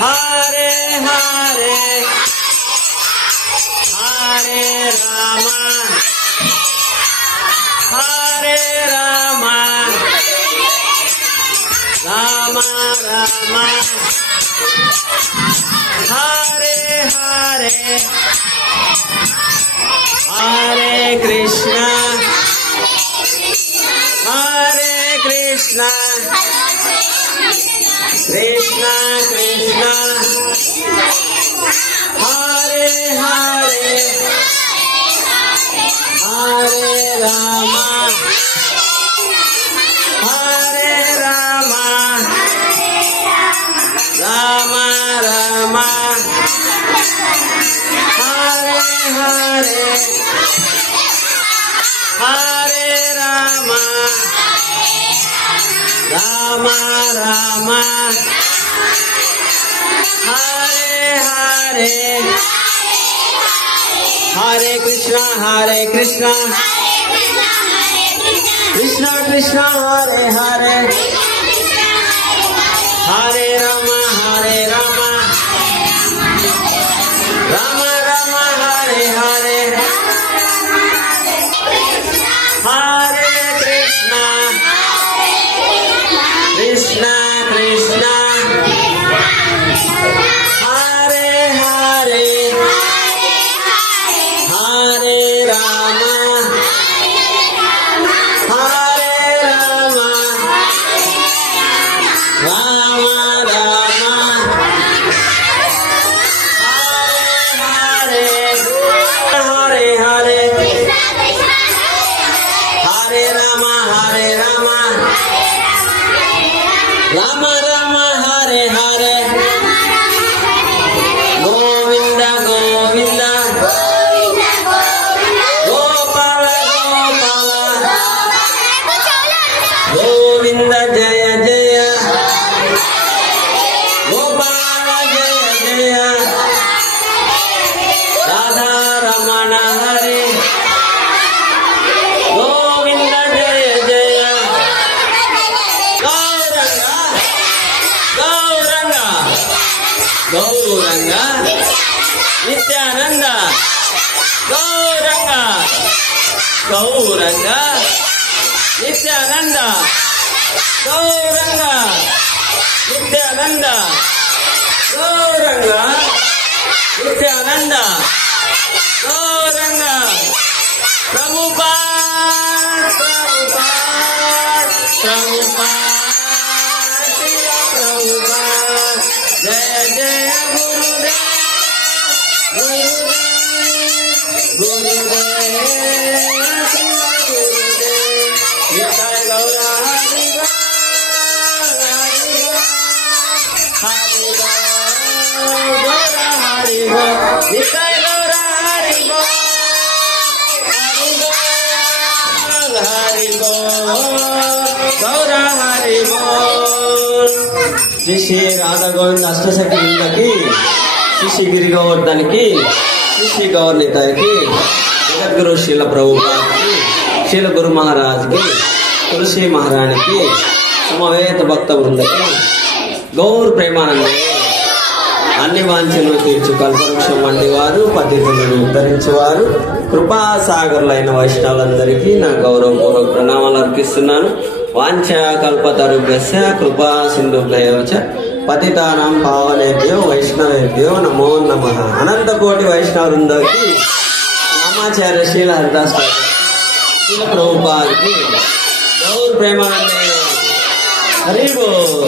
Hare Hare Hare Rama Hare Rama Rama Rama Hare Hare Hare Krishna Hare Krishna Krishna Krishna Hare Hare Hare Rama Hare Rama Rama Rama Hare Hare Hare Rama Rama Rama Hare Hare Hare Krishna Krishna Krishna Hare Hare Hare Rama Rama Rama Hare Hare Hare Krishna Krishna Krishna Hare Hare Hare Rama Hare Rama Rama Rama Hare Hare Hare Hare Rama Rama Rama Hare Hare Govinda Govinda Gopala Gopala Govinda Jaya Jaya Gopala Jaya Jaya Radha Ramana Hare Govinda Jaya Jaya Gauranga Nityananda Gauranga Nityananda Gauranga Nityananda Gauranga Nityananda Gauranga Prabhupada Jaya Jaya Gurudev Gurudev Nitai Gaura Haribo Gaura Haribo Nitai Gaura Haribo Haribo Gaura Haribo Shri Shri Radha Govinda అష్టశక్తి వృందకి Shri Shri గిరి గోవర్ధన్కి శ్రీ శ్రీ గౌరనితాయికి జగద్గురు శీల ప్రభుపాదికి శీల గురు మహారాజ్కి తులసి మహారాణికి సమవేత భక్త వృందకి గౌర్ ప్రేమానంద అన్ని వాంఛలు తీర్చు కల్పవృక్షం వంటి వారు పతితులను ఉద్ధరించేవారు కృపాసాగరులైన వైష్ణవులందరికీ నా గౌరవపూర్వక ప్రణామాలు అర్పిస్తున్నాను. వాంఛా కల్పతరుభ్యస్య కృపా సింధుభ్యో చ పతితానాం పావనేభ్యో వైష్ణవేభ్యో నమో నమః. అనంతకోటి వైష్ణవ వృందకి నామాచార్య శ్రీల హరిదాస్ శీల ప్రభుపాదికి గౌర్ ప్రేమానంద హరి బోల్.